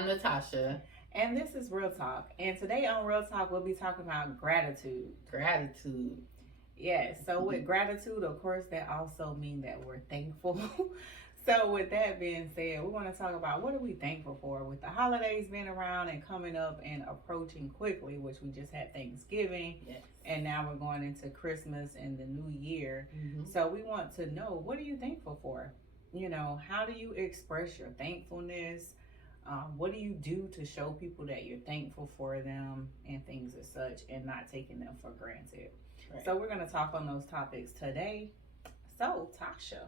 I'm Natasha. And this is Real Talk. And today on Real Talk, we'll be talking about gratitude. Gratitude. Yes. So with gratitude, of course, that also means that we're thankful. So with that being said, we want to talk about what are we thankful for with the holidays being around and coming up and approaching quickly, which we just had Thanksgiving. Yes. And now we're going into Christmas and the new year. So we want to know, what are you thankful for? How do you express your thankfulness? What do you do to show people that you're thankful for them and things as such, and not taking them for granted? Right. So we're going to talk on those topics today. So, Tasha,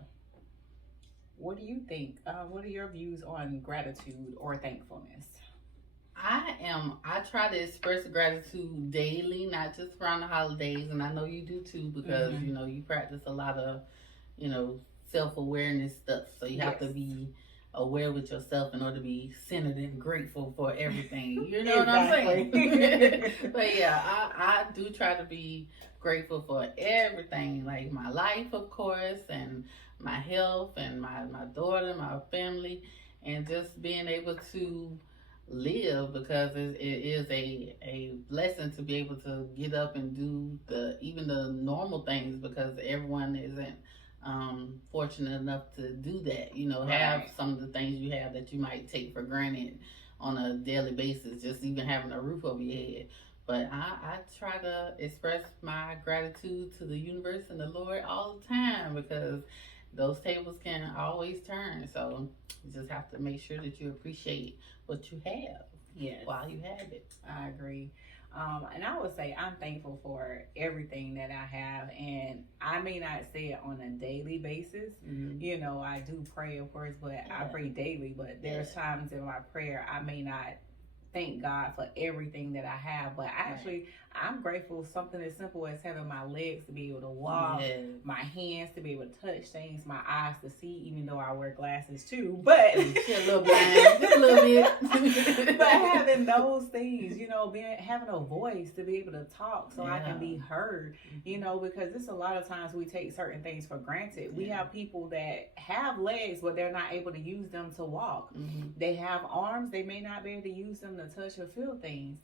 what do you think? What are your views on gratitude or thankfulness? I try to express gratitude daily, not just around the holidays, and I know you do too, because you practice a lot of self-awareness stuff, so you have to be aware with yourself in order to be centered and grateful for everything. You know what I'm saying? But yeah, I do try to be grateful for everything, like my life, of course, and my health, and my daughter, my family, and just being able to live, because it is a blessing to be able to get up and do even the normal things, because everyone isn't fortunate enough to do that, have some of the things you have that you might take for granted on a daily basis, just even having a roof over your head. But I try to express my gratitude to the universe and the Lord all the time, because those tables can always turn. So you just have to make sure that you appreciate what you have while you have it. I agree. And I would say I'm thankful for everything that I have, and I may not say it on a daily basis. I do pray, of course, but I pray daily. But there's times in my prayer I may not thank God for everything that I have, but actually I'm grateful something as simple as having my legs to be able to walk, my hands to be able to touch things, my eyes to see, even though I wear glasses too, but just a little blind, just a little bit. But having those things, having a voice to be able to talk so I can be heard, because it's a lot of times we take certain things for granted. We have people that have legs, but they're not able to use them to walk. They have arms, they may not be able to use them to touch or feel things.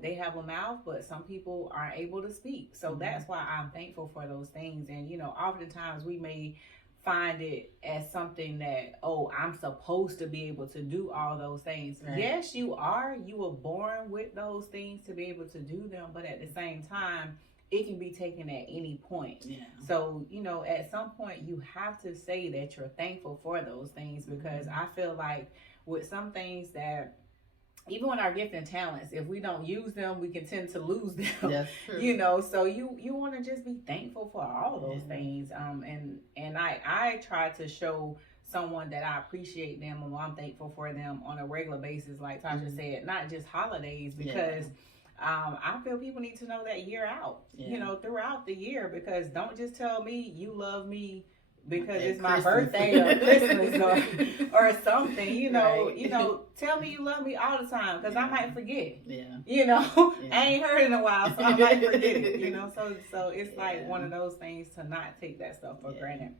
They have a mouth, but some people aren't able to speak. So that's why I'm thankful for those things. And oftentimes we may find it as something that, I'm supposed to be able to do all those things. Yes, you are. You were born with those things to be able to do them, but at the same time, it can be taken at any point. So, at some point you have to say that you're thankful for those things, because I feel like with some things that, even with our gift and talents, if we don't use them, we can tend to lose them. That's true. So you want to just be thankful for all those things. And I try to show someone that I appreciate them and I'm thankful for them on a regular basis, like Tasha said, not just holidays, because I feel people need to know that year out, throughout the year, because don't just tell me you love me because it's my birthday or Christmas or something, tell me you love me all the time, because I might forget. I ain't heard in a while, so I might forget it. So it's like one of those things to not take that stuff for granted.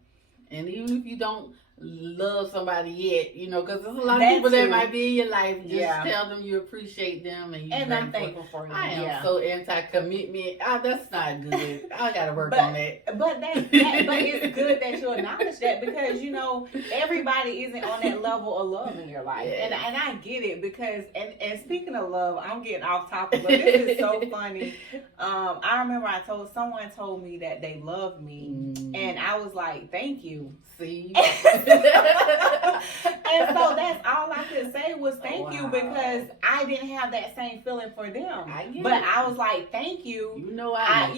And even if you don't love somebody yet, because there's a lot of people that might be in your life, just tell them you appreciate them and I'm thankful for them. I am so anti-commitment. That's not good. I gotta work on that. But but it's good that you acknowledge that, because everybody isn't on that level of love in your life, and I get it, because and speaking of love, I'm getting off topic, but this is so funny. I remember someone told me that they loved me, and I was like, thank you. See. And so that's all I could say was thank you, because I didn't have that same feeling for them. I was like, thank you. I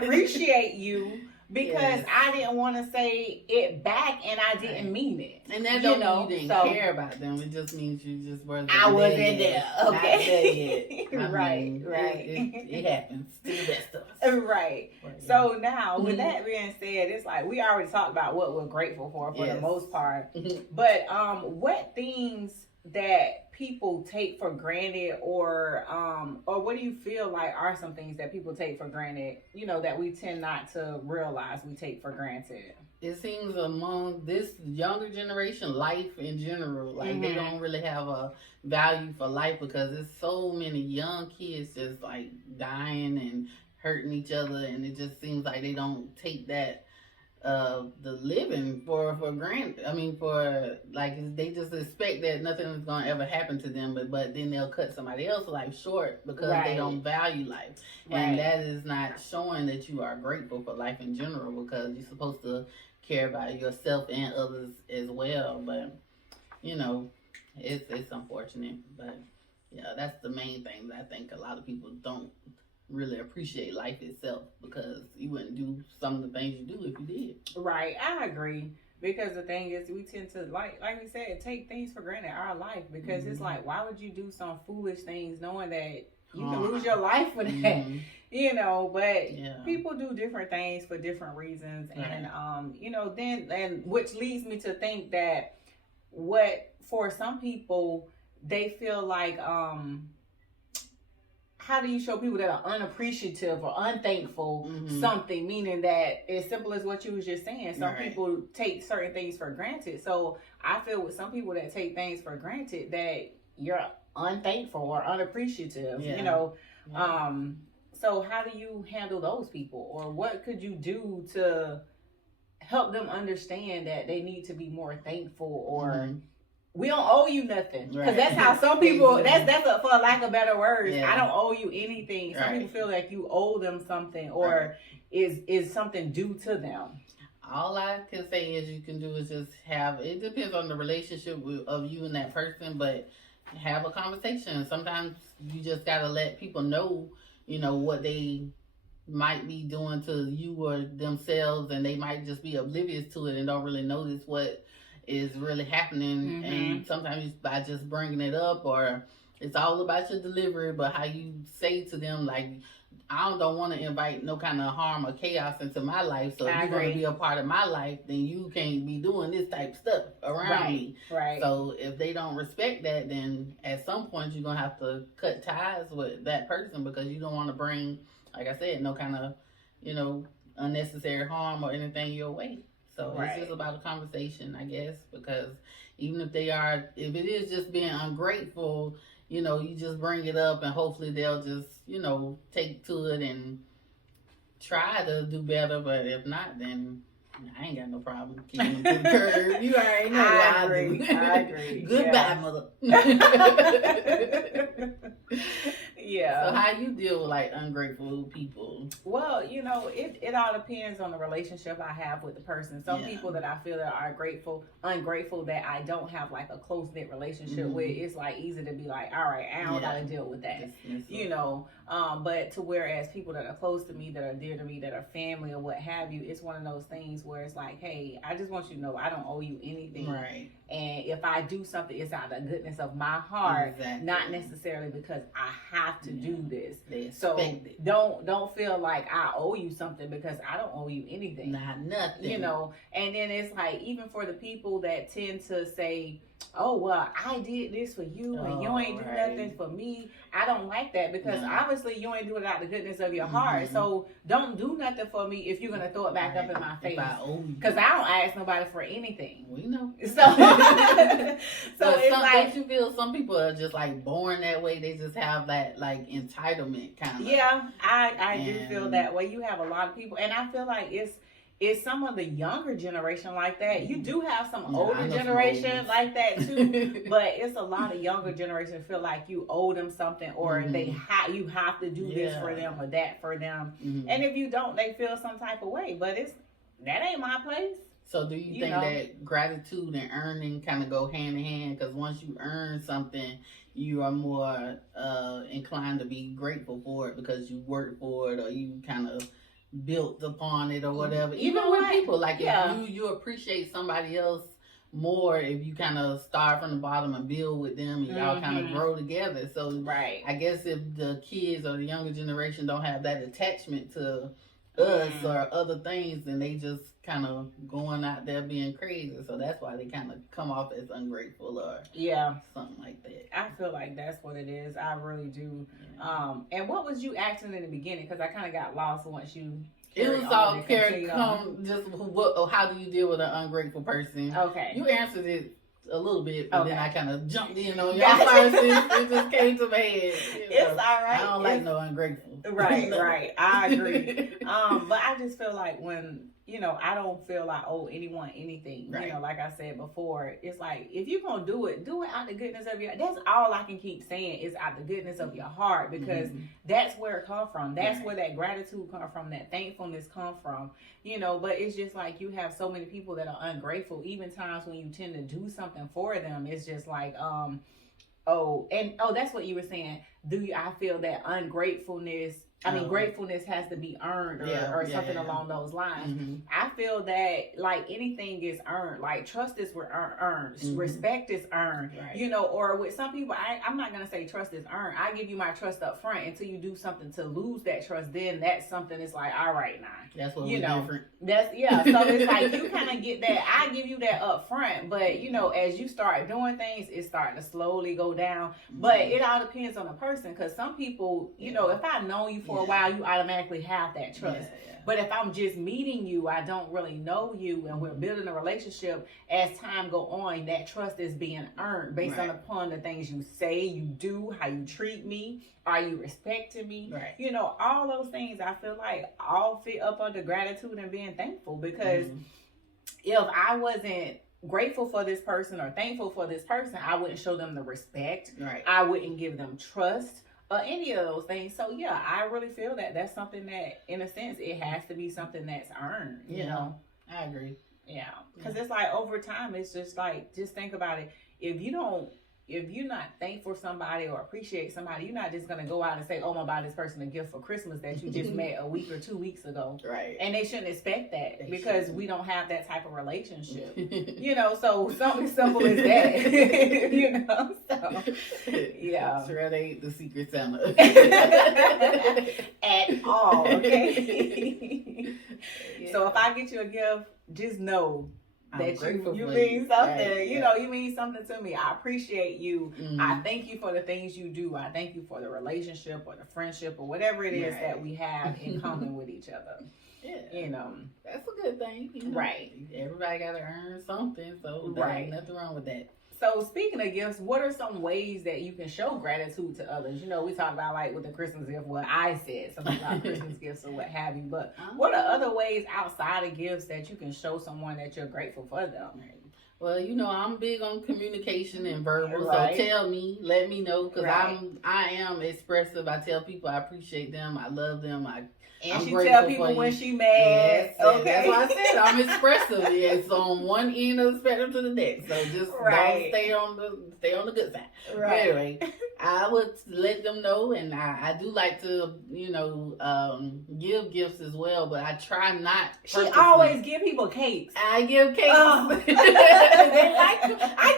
appreciate you, because I didn't want to say it back and I didn't mean it. And that don't mean you didn't care about them. It just means you just wasn't there. I wasn't there. Okay. Right. It happens to the best of us. Right. So now, with that being said, it's like we already talked about what we're grateful for the most part. But what things that people take for granted, or what do you feel like are some things that people take for granted, that we tend not to realize we take for granted? It seems among this younger generation, life in general, like they don't really have a value for life because there's so many young kids just like dying and hurting each other, and it just seems like they don't take that the living for granted. I mean, for like they just expect that nothing is gonna ever happen to them, but then they'll cut somebody else's life short because they don't value life, and that is not showing that you are grateful for life in general, because you're supposed to care about yourself and others as well. But it's unfortunate, but yeah, that's the main thing that I think a lot of people don't really appreciate life itself, because you wouldn't do some of the things you do if you did. Right, I agree. Because the thing is, we tend to, like we said, take things for granted, our life, because it's like, why would you do some foolish things knowing that you can lose your life for that? But people do different things for different reasons. Right. And then which leads me to think that for some people, they feel like how do you show people that are unappreciative or unthankful something, meaning that as simple as what you was just saying, some people take certain things for granted. So I feel with some people that take things for granted that you're unthankful or unappreciative, so how do you handle those people, or what could you do to help them understand that they need to be more thankful, or we don't owe you nothing, because that's how some people. That's for lack of better words. I don't owe you anything. Some people feel like you owe them something, or is something due to them. All I can say is you can do is just have. It depends on the relationship of you and that person, but have a conversation. Sometimes you just gotta let people know, what they might be doing to you or themselves, and they might just be oblivious to it and don't really notice what is really happening. And sometimes by just bringing it up, or it's all about your delivery, but how you say to them, like, I don't want to invite no kind of harm or chaos into my life, so if you're going to be a part of my life, then you can't be doing this type of stuff around me. So if they don't respect that, then at some point you're going to have to cut ties with that person, because you don't want to bring, like I said, no kind of unnecessary harm or anything your way. So it's just about a conversation, I guess, because even if it is just being ungrateful, you just bring it up, and hopefully they'll just, take to it and try to do better. But if not, then I ain't got no problem keeping them to the curb. You already know I agree. Goodbye, mother. Yeah. So how you deal with like ungrateful people? Well, it all depends on the relationship I have with the person. Some people that I feel that are ungrateful that I don't have like a close knit relationship with, it's like easy to be like, all right, I don't gotta deal with that. But to whereas people that are close to me, that are dear to me, that are family or what have you, it's one of those things where it's like, hey, I just want you to know I don't owe you anything. Right. And if I do something, it's out of the goodness of my heart, not necessarily because I have to do this. So don't feel like I owe you something, because I don't owe you anything. Not nothing. And then it's like, even for the people that tend to say, oh, well, I did this for you and you ain't do nothing for me. I don't like that, because obviously you ain't do it out of the goodness of your heart. So don't do nothing for me if you're going to throw it back up in my face. Because I don't ask nobody for anything. We know. So it's like, don't you feel some people are just like born that way? They just have that like entitlement kind of. Yeah, I do feel that way. You have a lot of people, and I feel like it's some of the younger generation like that. You do have some older generation like that too, but it's a lot of younger generation feel like you owe them something, or you have to do this for them or that for them. And if you don't, they feel some type of way. But that ain't my place. So do you think that gratitude and earning kind of go hand in hand? Because once you earn something, you are more inclined to be grateful for it because you worked for it, or you kind of built upon it or whatever. Even with people, like if you appreciate somebody else more if you kind of start from the bottom and build with them, and y'all kind of grow together. So I guess if the kids or the younger generation don't have that attachment to us or other things, and they just kind of going out there being crazy. So that's why they kind of come off as ungrateful or something like that. I feel like that's what it is. I really do. And what was you asking in the beginning? Because I kind of got lost once you. It was all just how do you deal with an ungrateful person? Okay, you answered it a little bit, but then I kind of jumped in on your first. It just came to my head. It's all right. I don't like no ungrateful. Right. I agree. But I just feel like when, I don't feel like I owe anyone anything. Right. Like I said before, it's like, if you're going to do it out the goodness of your, that's all I can keep saying is out the goodness of your heart, because that's where it comes from. That's where that gratitude comes from, that thankfulness comes from, but it's just like you have so many people that are ungrateful, even times when you tend to do something for them. It's just like, that's what you were saying. I feel that ungratefulness, gratefulness has to be earned or something along those lines. I feel that like anything is earned. Like trust is earned. Respect is earned. Right. Or with some people, I'm not going to say trust is earned. I give you my trust up front until you do something to lose that trust. Then that's something that's like, all right, now. That's what we're different. So it's like you kind of get that. I give you that up front, but as you start doing things, it's starting to slowly go down. But it all depends on the person, because some people, if I know you for a while, you automatically have that trust. But if I'm just meeting you, I don't really know you, and we're building a relationship, as time go on, that trust is being earned based upon the things you say, you do, how you treat me, are you respecting me? Right. All those things I feel like all fit up under gratitude and being thankful, because if I wasn't grateful for this person or thankful for this person, I wouldn't show them the respect. Right. I wouldn't give them trust. Any of those things. So I really feel that that's something that, in a sense, it has to be something that's earned. I agree. Yeah, because it's like over time, it's just like, just think about it. If you're not thankful for somebody or appreciate somebody, you're not just gonna go out and say, "Oh, I'm gonna buy this person a gift for Christmas that you just met a week or 2 weeks ago." Right. And they shouldn't expect that, because we don't have that type of relationship. So something simple as that. So yeah. Sure, they ain't the Secret Santa at all. Okay. So if I get you a gift, just know that you mean something. Right. You mean something to me. I appreciate you. I thank you for the things you do. I thank you for the relationship or the friendship or whatever it is that we have in common with each other. Yeah. That's a good thing. Right. Everybody got to earn something, so there ain't nothing wrong with that. So speaking of gifts, what are some ways that you can show gratitude to others? We talk about like with the Christmas gift, what I said, something about Christmas gifts or what have you. But what are other ways outside of gifts that you can show someone that you're grateful for them? Well, I'm big on communication and verbal. So tell me, let me know, because I am expressive. I tell people I appreciate them, I love them, and she tell people when she mad. Yes, okay. That's why I said I'm expressive. It's on one end of the spectrum to the next. So just don't stay on the good side. Right. But anyway, I would let them know, and I do like to, give gifts as well, but I try not. She always give people cakes. I give cakes. I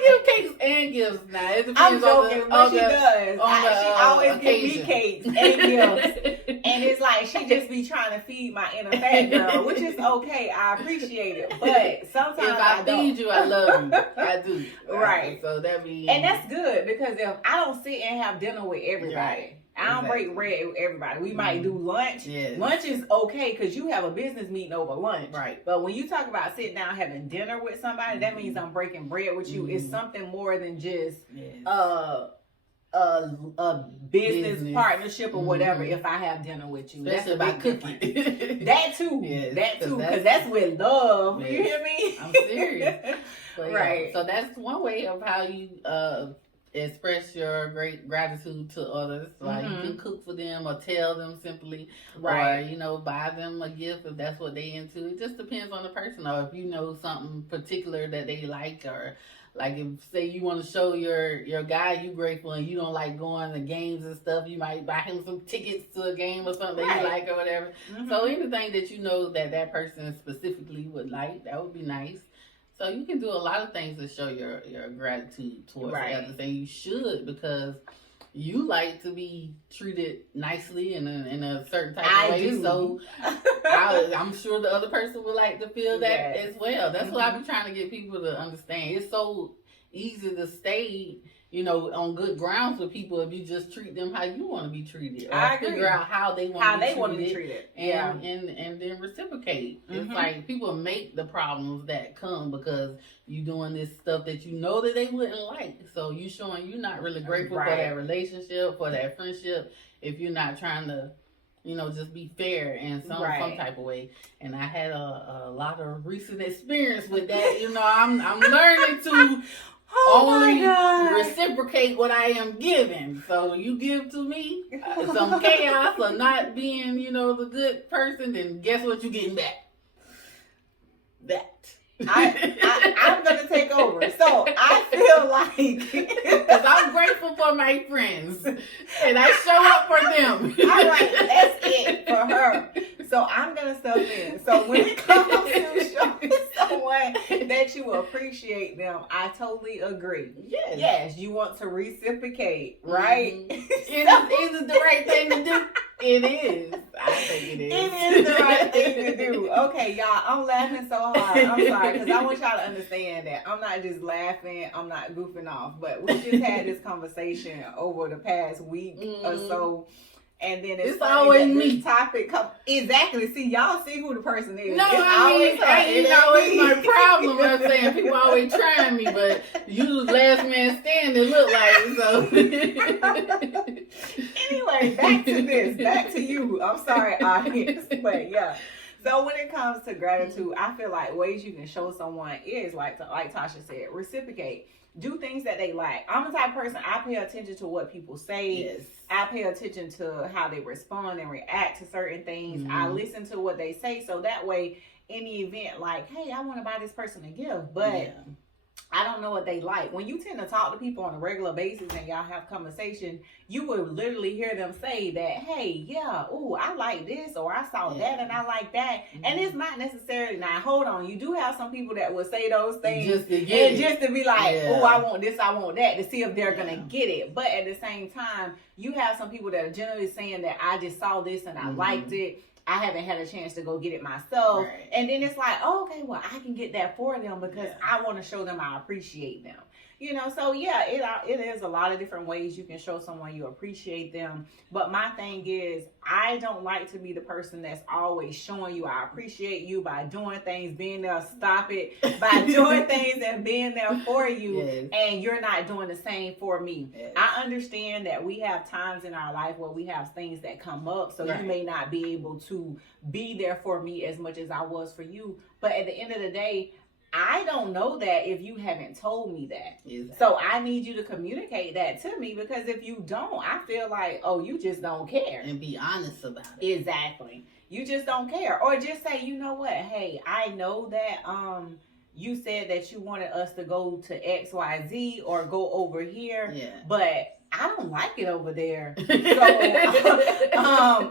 give cakes and gifts now. It depends. I'm joking, but she does. She always gives me cakes and gifts. And it's like she just be trying to feed my inner fat girl, which is okay. I appreciate it, but sometimes if I feed you, I love you. I do. Right. So and that's good, because if I don't sit and have dinner with everybody, I don't break bread with everybody. We might do lunch. Yes. Lunch is okay because you have a business meeting over lunch. Right. But when you talk about sitting down having dinner with somebody, that means I'm breaking bread with you. It's something more than just a business partnership or whatever. If I have dinner with you, especially that's about cooking. That too. Yes, that too, because that's with love. You hear me? I'm serious. Right. So that's one way of how you express your great gratitude to others. Like you can cook for them or tell them simply, or buy them a gift if that's what they into. It just depends on the person, or if you know something particular that they like, or like if say you want to show your guy you grateful and you don't like going to games and stuff, you might buy him some tickets to a game or something that you like or whatever. So anything that that person specifically would like, that would be nice. So you can do a lot of things to show your gratitude towards others, and you should, because you like to be treated nicely in a certain type of way. Do. So I'm sure the other person would like to feel that as well. That's what I've been trying to get people to understand. It's so easy to stay, on good grounds with people if you just treat them how you want to be treated. Or figure out how they want to be treated. And then reciprocate. It's like people make the problems that come because you doing this stuff that you know that they wouldn't like. So you showing you're not really grateful for that relationship, for that friendship, if you're not trying to, just be fair in some type of way. And I had a lot of recent experience with that. I'm learning to only reciprocate what I am giving. So you give to me some chaos or not being, the good person, then guess what you're getting back? That. I'm going to take over. So I feel like... Because I'm grateful for my friends. And I show up for them. All right, that's it for her. So I'm going to step in. So when it comes to showing someone that you appreciate them, I totally agree. Yes, you want to reciprocate, right? Is it the right thing to do? It is. I think it is. It is the right thing to do. Okay, y'all, I'm laughing so hard. I'm sorry, because I want y'all to understand that I'm not just laughing, I'm not goofing off, but we just had this conversation over the past week or so. And then it's always me. Topic exactly. See, y'all see who the person is. No, it's always my problem. I'm saying people always trying me, but you the last man standing. Look like so. Anyway, back to you. I'm sorry, audience, but yeah. So when it comes to gratitude, I feel like ways you can show someone is like Tasha said, reciprocate. Do things that they like. I'm the type of person, I pay attention to what people say. Yes. I pay attention to how they respond and react to certain things. I listen to what they say. So that way, any event like, hey, I want to buy this person a gift, but I don't know what they like. When you tend to talk to people on a regular basis and y'all have conversation, you would literally hear them say that, hey, I like this, or I saw that and I like that. And it's not necessarily, now hold on, you do have some people that will say those things just to be like, I want this, I want that, to see if they're going to get it. But at the same time, you have some people that are generally saying that I just saw this and I liked it. I haven't had a chance to go get it myself. Right. And then it's like, okay, well, I can get that for them because I want to show them I appreciate them. So it is a lot of different ways you can show someone you appreciate them. But my thing is, I don't like to be the person that's always showing you I appreciate you by doing things, being there, stop it, by doing things and being there for you, and you're not doing the same for me. I understand that we have times in our life where we have things that come up, so you may not be able to be there for me as much as I was for you. But at the end of the day, I don't know that if you haven't told me that. Exactly. So I need you to communicate that to me, because if you don't, I feel like, you just don't care. And be honest about it. Exactly. You just don't care. Or just say, you know what? Hey, I know that you said that you wanted us to go to XYZ or go over here, but I don't like it over there. So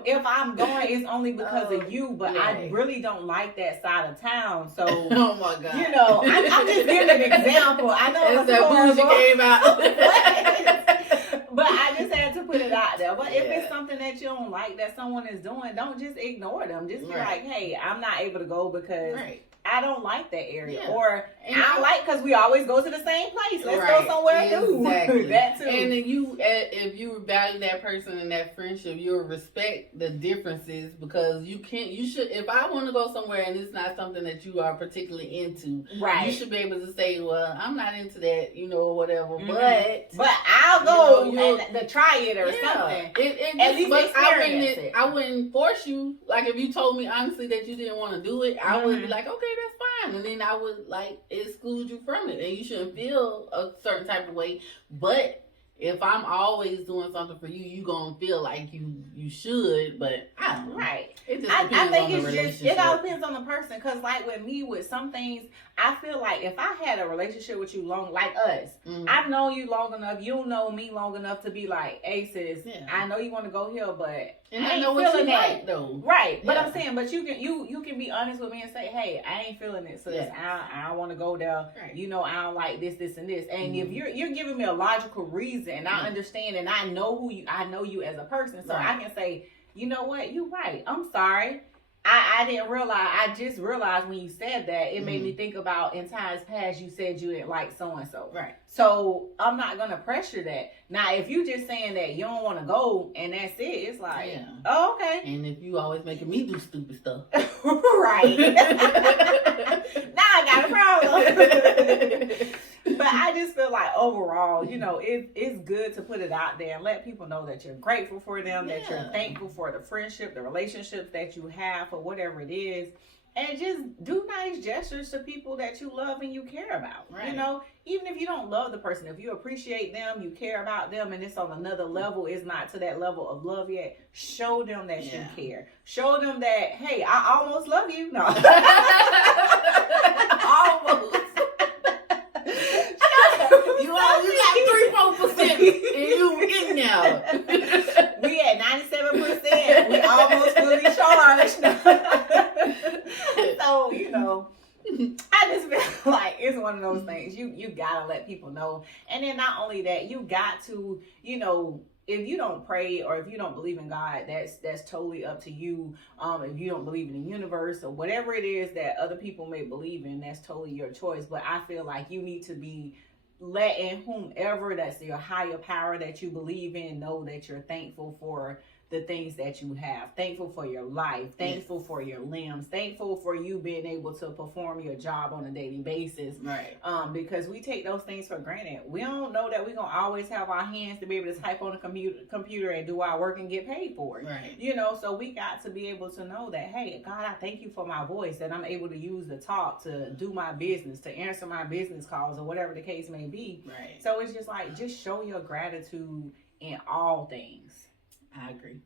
if I'm going, it's only because of you, but I really don't like that side of town. So oh my God. I'm just giving an example. I know it's that bougie came out. But I just had to put it out there. But if it's something that you don't like that someone is doing, don't just ignore them. Just be like, hey, I'm not able to go because I don't like that area. Or I don't like, because we always go to the same place. Let's go somewhere new. That too. And then if you value that person and that friendship, you'll respect the differences, because you should, if I want to go somewhere and it's not something that you are particularly into, you should be able to say, well, I'm not into that, or whatever, but I'll go and try it or something. At least experience it. I wouldn't force you. Like, if you told me honestly that you didn't want to do it, I would be like, okay, that's fine. And then I would exclude you from it. And you shouldn't feel a certain type of way. But if I'm always doing something for you, you gonna feel like you should, but I don't know. Right. It just depends I think on the relationship. It all depends on the person. Because like with me, with some things, I feel like if I had a relationship with you long, like us, I've known you long enough, you know me long enough to be like, hey sis, I know you want to go here, but And I know what you like though. Right. But I'm saying, but you can be honest with me and say, hey, I ain't feeling it, sis. I don't want to go there. Right. You know, I don't like this, and this. And if you're giving me a logical reason, I understand, and I know you as a person, so I can say, you know what, you're right. I'm sorry. I didn't realize. I just realized when you said that, it made me think about in times past you said you didn't like so and so. Right. So I'm not gonna pressure that. Now, if you just saying that you don't want to go and that's it, it's like, oh, okay. And if you always making me do stupid stuff, right? Now I got a problem. But I just feel like overall, you know, it's good to put it out there and let people know that you're grateful for them, that you're thankful for the friendship, the relationships that you have, or whatever it is. And just do nice gestures to people that you love and you care about. Right. You know, even if you don't love the person, if you appreciate them, you care about them, and it's on another level, it's not to that level of love yet, show them that you care. Show them that, hey, I almost love you. No. Almost. You got 3-4% and you in there. We at 97%. We almost fully charged. So, you know, I just feel like it's one of those things. You gotta let people know. And then not only that, you got to, you know, if you don't pray or if you don't believe in God, that's totally up to you. If you don't believe in the universe or whatever it is that other people may believe in, that's totally your choice. But I feel like you need to be letting whomever that's your higher power that you believe in know that you're thankful for the things that you have, thankful for your life, thankful for your limbs, thankful for you being able to perform your job on a daily basis. Right. Because we take those things for granted. We don't know that we're going to always have our hands to be able to type on a computer and do our work and get paid for it. Right. You know, so we got to be able to know that, hey, God, I thank you for my voice that I'm able to use to talk, to do my business, to answer my business calls or whatever the case may be. Right. So it's just like, just show your gratitude in all things. I agree.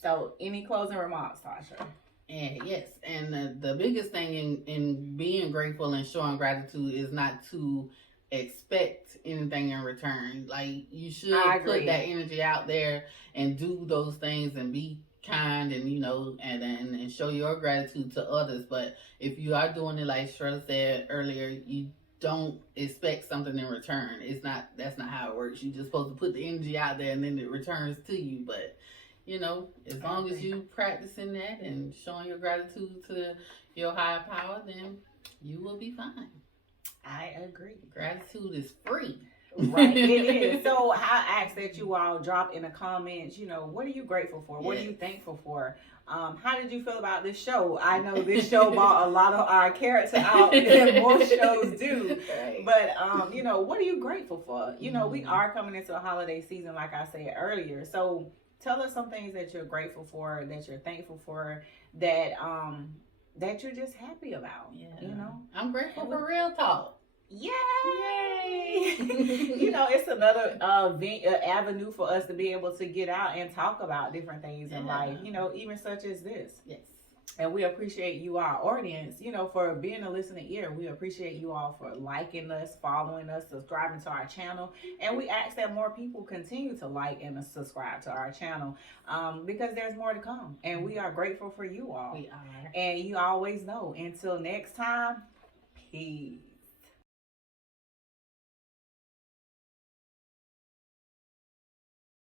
So, any closing remarks, Tasha? And yes, and the biggest thing in being grateful and showing gratitude is not to expect anything in return. Like, you should put that energy out there and do those things and be kind and, you know, and show your gratitude to others. But if you are doing it like Shirley said earlier, you don't expect something in return. That's not how it works. You're just supposed to put the energy out there and then it returns to you. But, you know, as long as you practicing that and showing your gratitude to your higher power, then you will be fine. I agree. Gratitude is free. Right, it is. So I ask that you all drop in the comments, you know, what are you grateful for? What are you thankful for? How did you feel about this show? I know this show brought a lot of our character out than most shows do. Right. But, you know, what are you grateful for? You know, we are coming into the holiday season, like I said earlier. So tell us some things that you're grateful for, that you're thankful for, that you're just happy about. Yeah. You know? I'm grateful for real talk. Yay! You know, it's another avenue for us to be able to get out and talk about different things in life, you know, even such as this. Yes. And we appreciate you, our audience, you know, for being a listening ear. We appreciate you all for liking us, following us, subscribing to our channel. And we ask that more people continue to like and subscribe to our channel because there's more to come. And we are grateful for you all. We are. And you always know, until next time, peace.